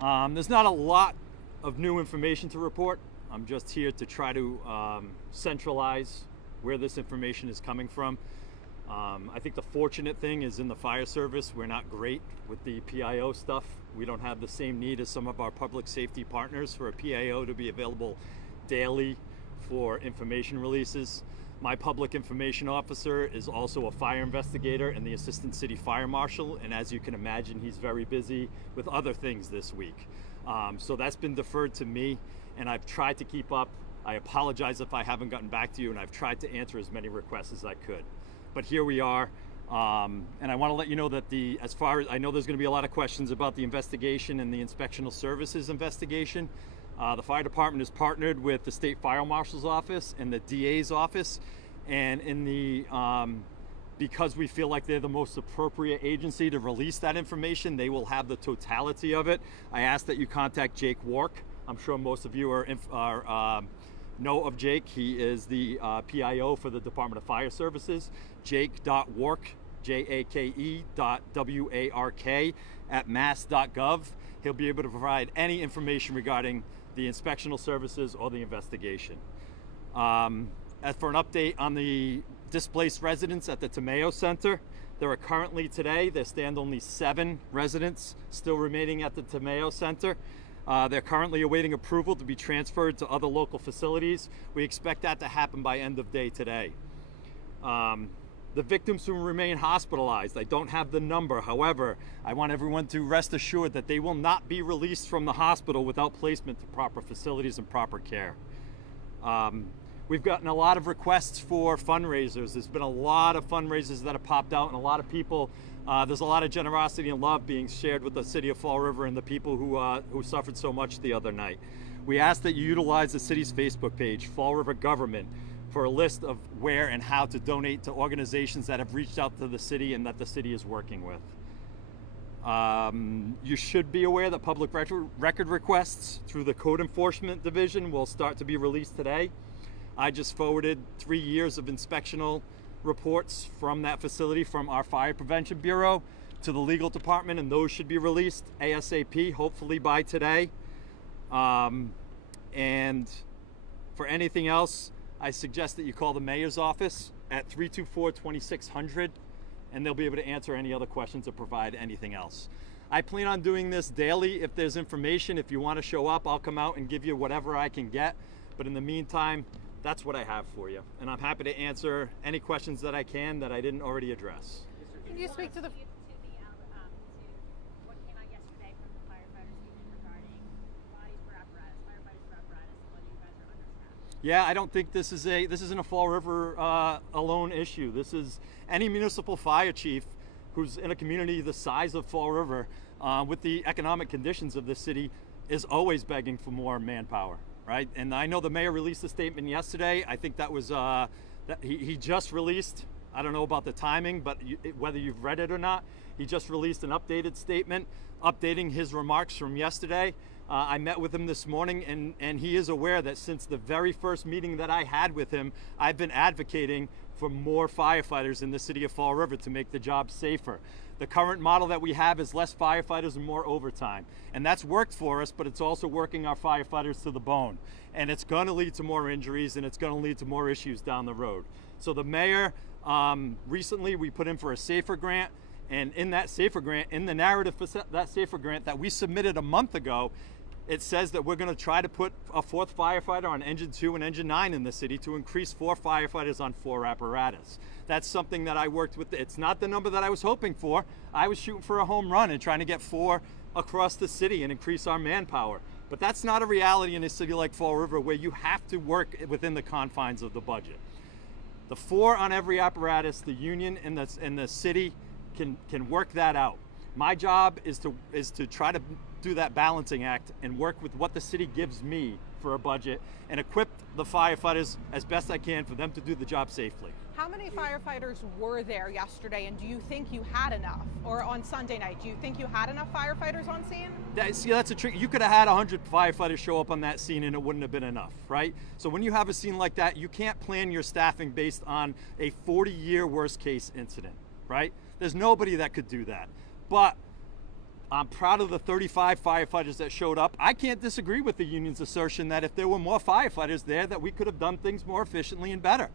There's not a lot of new information to report. I'm just here to try to centralize where this information is coming from. I think the fortunate thing is in the fire service, we're not great with the PIO stuff. We don't have the same need as some of our public safety partners for a PIO to be available daily for information releases. My public information officer is also a fire investigator and the assistant city fire marshal, and as you can imagine, he's very busy with other things this week. So that's been deferred to me, and I've tried to keep up. I apologize if I haven't gotten back to you, and I've tried to answer as many requests as I could. But here we are, and I want to let you know that as far as I know, there's going to be a lot of questions about the investigation and the inspectional services investigation. The fire department is partnered with the state fire marshal's office and the DA's office, and because we feel like they're the most appropriate agency to release that information, they will have the totality of it. I ask that you contact Jake Wark. I'm sure most of you know of Jake. He is the PIO for the Department of Fire Services. Jake.Wark, JAKE.WARK at mass.gov. He'll be able to provide any information regarding the inspectional services or the investigation. As for an update on the displaced residents at the Tomeo Center, there are currently today, there stand only 7 residents still remaining at the Tomeo Center. They're currently awaiting approval to be transferred to other local facilities. We expect that to happen by end of day today. The victims who remain hospitalized, I don't have the number. However, I want everyone to rest assured that they will not be released from the hospital without placement to proper facilities and proper care. We've gotten a lot of requests for fundraisers. There's been a lot of fundraisers that have popped out, and a lot of people, there's a lot of generosity and love being shared with the city of Fall River and the people who suffered so much the other night. We ask that you utilize the city's Facebook page, Fall River Government, for a list of where and how to donate to organizations that have reached out to the city and that the city is working with. You should be aware that public record requests through the Code Enforcement Division will start to be released today. I just forwarded 3 years of inspectional reports from that facility from our Fire Prevention Bureau to the legal department, and those should be released ASAP, hopefully by today. And for anything else, I suggest that you call the mayor's office at 324-2600, and they'll be able to answer any other questions or provide anything else. I plan on doing this daily. If there's information, if you want to show up, I'll come out and give you whatever I can get. But in the meantime, that's what I have for you. And I'm happy to answer any questions that I can that I didn't already address. Can you speak to the... what came out yesterday from the firefighters union regarding bodies per apparatus, firefighters per apparatus, and whether you guys are understaffed? Yeah, I don't think this isn't a Fall River alone issue. This is any municipal fire chief who's in a community the size of Fall River, with the economic conditions of this city, is always begging for more manpower, right? And I know the mayor released a statement yesterday. I think that was that he just released. I don't know about the timing, but whether you've read it or not, he just released an updated statement, updating his remarks from yesterday. I met with him this morning, and he is aware that since the very first meeting that I had with him, I've been advocating for more firefighters in the city of Fall River to make the job safer. The current model that we have is less firefighters and more overtime. And that's worked for us, but it's also working our firefighters to the bone. And it's gonna lead to more injuries, and it's gonna lead to more issues down the road. So the mayor, recently we put in for a SAFER grant, and in that SAFER grant, in the narrative for that SAFER grant that we submitted a month ago, it says that we're going to try to put a 4th firefighter on Engine 2 and Engine 9 in the city to increase 4 firefighters on 4 apparatus. That's something that I worked with. It's not the number that I was hoping for. I was shooting for a home run and trying to get 4 across the city and increase our manpower. But that's not a reality in a city like Fall River, where you have to work within the confines of the budget. The 4 on every apparatus, the union and the city can work that out. My job is to try to do that balancing act and work with what the city gives me for a budget and equip the firefighters as best I can for them to do the job safely. How many firefighters were there yesterday, and do you think you had enough? Or on Sunday night, do you think you had enough firefighters on scene? That's a trick. You could have had 100 firefighters show up on that scene and it wouldn't have been enough, right? So when you have a scene like that, you can't plan your staffing based on a 40-year worst case incident, right? There's nobody that could do that. But I'm proud of the 35 firefighters that showed up. I can't disagree with the union's assertion that if there were more firefighters there, that we could have done things more efficiently and better.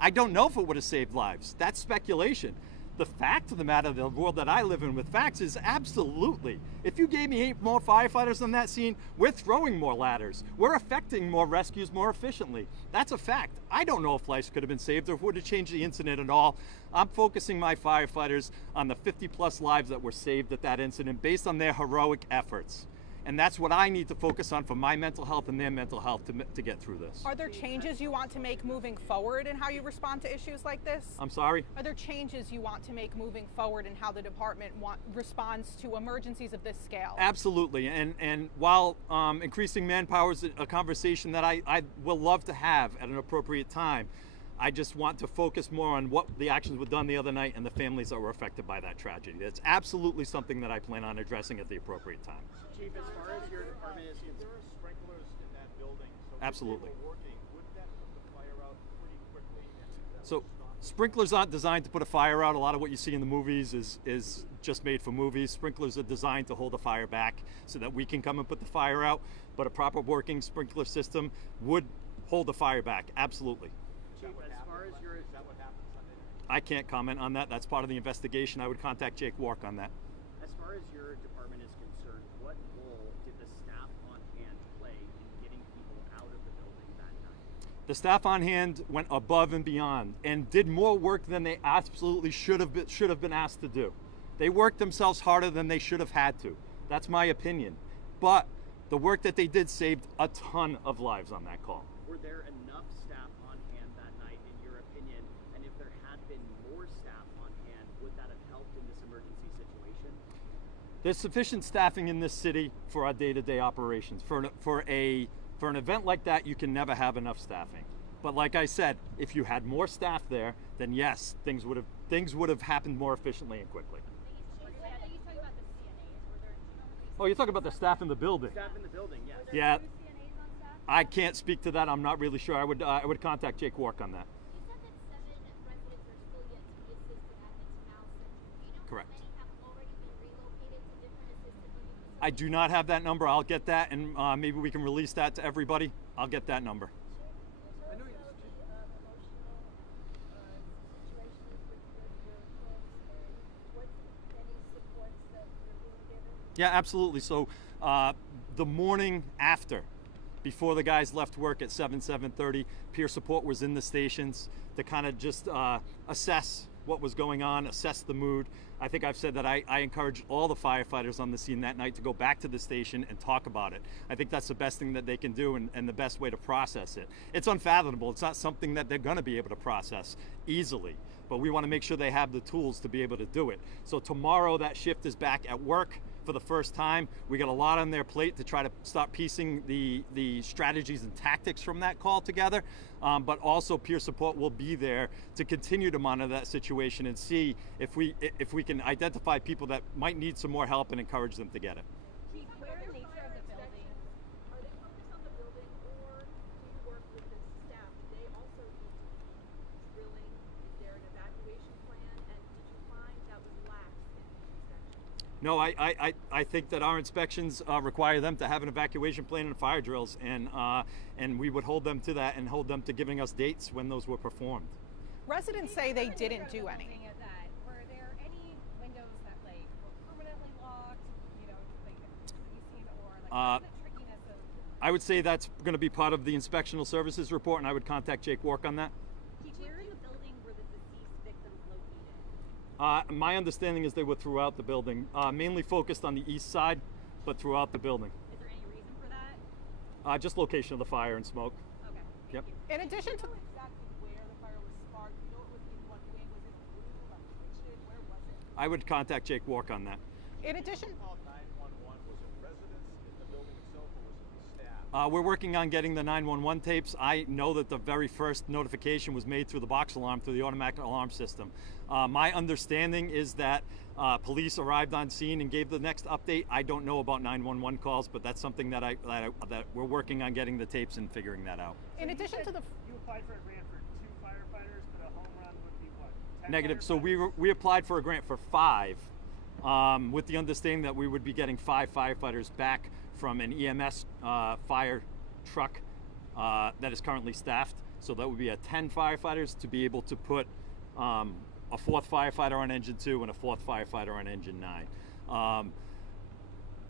I don't know if it would have saved lives. That's speculation. The fact of the matter, the world that I live in with facts, is absolutely. If you gave me 8 more firefighters on that scene, we're throwing more ladders. We're effecting more rescues more efficiently. That's a fact. I don't know if lives could have been saved or if it would have changed the incident at all. I'm focusing my firefighters on the 50 plus lives that were saved at that incident based on their heroic efforts. And that's what I need to focus on for my mental health and their mental health to get through this. Are there changes you want to make moving forward in how you respond to issues like this? I'm sorry? Are there changes you want to make moving forward in how the department responds to emergencies of this scale? Absolutely. And while increasing manpower is a conversation that I will love to have at an appropriate time, I just want to focus more on what the actions were done the other night and the families that were affected by that tragedy. That's absolutely something that I plan on addressing at the appropriate time. Chief, as far as your department is concerned, there are sprinklers in that building. So Absolutely. If they were working, wouldn't that put the fire out pretty quickly? So sprinklers aren't designed to put a fire out. A lot of what you see in the movies is just made for movies. Sprinklers are designed to hold a fire back so that we can come and put the fire out. But a proper working sprinkler system would hold the fire back. Absolutely. Chief, as far as your, is that what happened Sunday night? I can't comment on that. That's part of the investigation. I would contact Jake Wark on that. As far as your department is concerned, what role did the staff on hand play in getting people out of the building that night? The staff on hand went above and beyond and did more work than they absolutely should have been asked to do. They worked themselves harder than they should have had to. That's my opinion. But the work that they did saved a ton of lives on that call. Were there enough staff on hand that night, in your opinion? And if there had been more staff on hand, would that have helped in this emergency situation? There's sufficient staffing in this city for our day-to-day operations. For an event like that, you can never have enough staffing. But like I said, if you had more staff there, then yes, things would have happened more efficiently and quickly. Are you talking about the CNAs? Were there, do you know if Oh, you're talking about the staff in the building. Staff in the building, yes. there Yeah. 2 CNAs on staff? I can't speak to that. I'm not really sure. I would contact Jake Wark on that. You said that 7 residents are still yet to be assisted at this house. Do you know Correct. how many have already been relocated to different assisted living facilities? I do not have that number. I'll get that, and maybe we can release that to everybody. I'll get that number. I know how the emotional situation is with your folks and what any supports that you're being given? Yeah, absolutely. So the morning after, before the guys left work at 7:30, peer support was in the stations to kind of just assess what was going on, assess the mood. I think I've said that I encourage all the firefighters on the scene that night to go back to the station and talk about it. I think that's the best thing that they can do and the best way to process it. It's unfathomable. It's not something that they're going to be able to process easily, but we want to make sure they have the tools to be able to do it. So tomorrow that shift is back at work for the first time. We got a lot on their plate to try to start piecing the strategies and tactics from that call together, but also peer support will be there to continue to monitor that situation and see if we can identify people that might need some more help and encourage them to get it. Chief, what's the nature of the building? Are they focused on the building or do you work with the staff? Do they also need to be drilling? Is there an evacuation plan? And did you find that was lax in the inspection? No, I think that our inspections require them to have an evacuation plan and fire drills, and we would hold them to that and hold them to giving us dates when those were performed. Residents say they didn't do any. Of that, were there any windows that like were permanently locked? You know, like that you've seen, or like what's the trickiness of? I would say that's going to be part of the inspectional services report, and I would contact Jake Wark on that. Chief, where in the building were the deceased victims located? My understanding is they were throughout the building, mainly focused on the east side, but throughout the building. Is there any reason for that? Just location of the fire and smoke. Okay. Yep. In addition to Exactly where the fire was sparked? You know it was in one wing. Was it the room, like the kitchen? Where was it? I would contact Jake Wark on that. in addition Called 911, was it residents in the building itself or was it the staff? We're working on getting the 911 tapes. I know that the very first notification was made through the box alarm, through the automatic alarm system. My understanding is that police arrived on scene and gave the next update. I don't know about 911 calls, but that's something that that we're working on getting the tapes and figuring that out. in addition to the You applied for a grant for 2 firefighters, but a home run would be what? 10 Negative. So firefighters? we applied for a grant for 5. with the understanding that we would be getting 5 firefighters back from an EMS fire truck that is currently staffed. So that would be 10 firefighters to be able to put a 4th firefighter on engine 2 and a 4th firefighter on engine 9.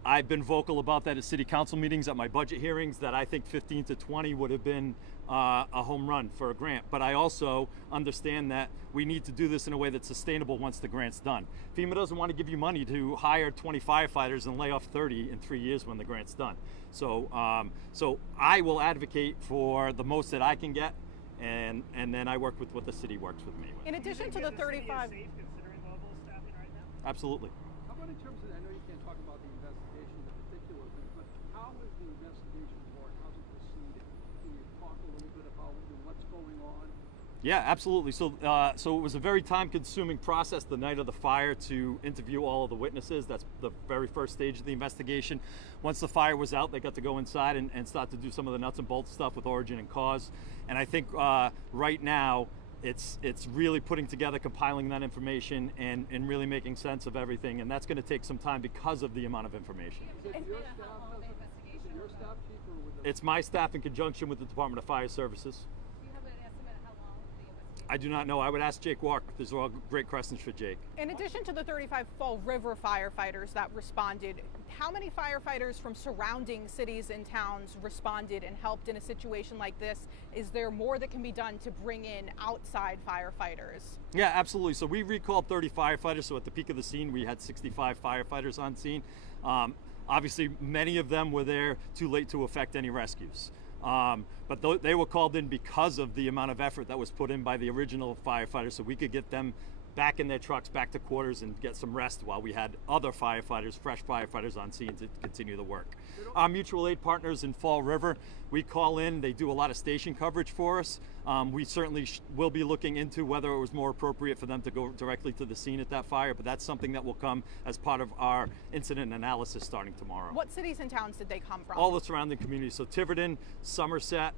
I've been vocal about that at city council meetings, at my budget hearings, that I think 15 to 20 would have been a home run for a grant. But I also understand that we need to do this in a way that's sustainable once the grant's done. FEMA doesn't want to give you money to hire 20 firefighters and lay off 30 in 3 years when the grant's done. So, so I will advocate for the most that I can get, and then I work with what the city works with me with. In addition to the 35, Safe considering the level of staffing right now? Absolutely. How about in terms of, I know you can't talk about the investigation in particular, but how is the investigation work? How's it proceeding? Can you talk a little bit about what's going on? Yeah, absolutely. So, so it was a very time-consuming process the night of the fire to interview all of the witnesses. That's the very first stage of the investigation. Once the fire was out, they got to go inside and start to do some of the nuts and bolts stuff with origin and cause. And I think right now, it's really putting together, compiling that information, and really making sense of everything. And that's going to take some time because of the amount of information. Is it your staff, your staff chief, or with the... It's my staff in conjunction with the Department of Fire Services. Do you have an estimate of how long the investigation? I do not know. I would ask Jake Walk. These are all great questions for Jake. in addition to the 35 Fall River firefighters that responded, how many firefighters from surrounding cities and towns responded and helped in a situation like this? Is there more that can be done to bring in outside firefighters? Yeah, absolutely. So we recalled 30 firefighters. So at the peak of the scene, we had 65 firefighters on scene. Obviously, many of them were there too late to effect any rescues. But they were called in because of the amount of effort that was put in by the original firefighters, so we could get them back in their trucks, back to quarters, and get some rest while we had other firefighters, fresh firefighters on scene to continue the work. Our mutual aid partners in Fall River, we call in, they do a lot of station coverage for us. We certainly will be looking into whether it was more appropriate for them to go directly to the scene at that fire, but that's something that will come as part of our incident analysis starting tomorrow. What cities and towns did they come from? All the surrounding communities, so Tiverton, Somerset,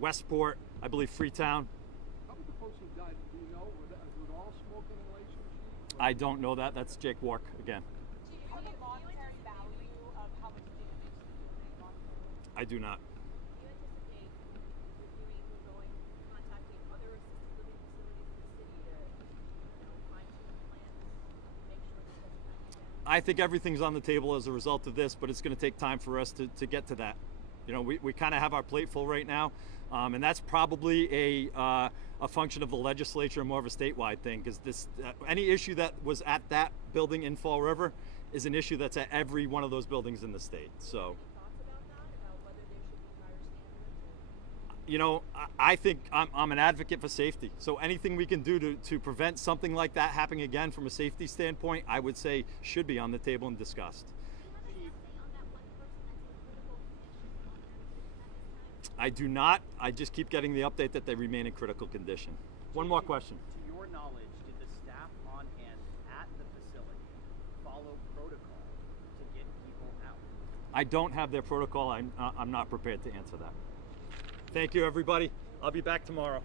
Westport, I believe Freetown. How about the folks who died? Do you know? Was it all smoke inhalation, chief? I don't know that. That's Jake Wark again. Do you have a monetary value of how much damage the gone through? I do not. Do you anticipate reviewing, going, contacting other assisted living facilities in the city to, fine tune plans, make sure this doesn't happen again? I think everything's on the table as a result of this, but it's going to take time for us to get to that. You know, we kind of have our plate full right now, and that's probably a function of the legislature and more of a statewide thing, because this any issue that was at that building in Fall River is an issue that's at every one of those buildings in the state. So, Any thoughts about that, about whether there should be higher standards? you know, I think I'm an advocate for safety. So anything we can do to prevent something like that happening again from a safety standpoint, I would say should be on the table and discussed. Do you have an update on that one person that's in critical condition on their unit at this time? I do not. I just keep getting the update that they remain in critical condition. One more question. To your knowledge, did the staff on hand at the facility follow protocol to get people out? I don't have their protocol. I'm not prepared to answer that. Thank you, everybody. I'll be back tomorrow.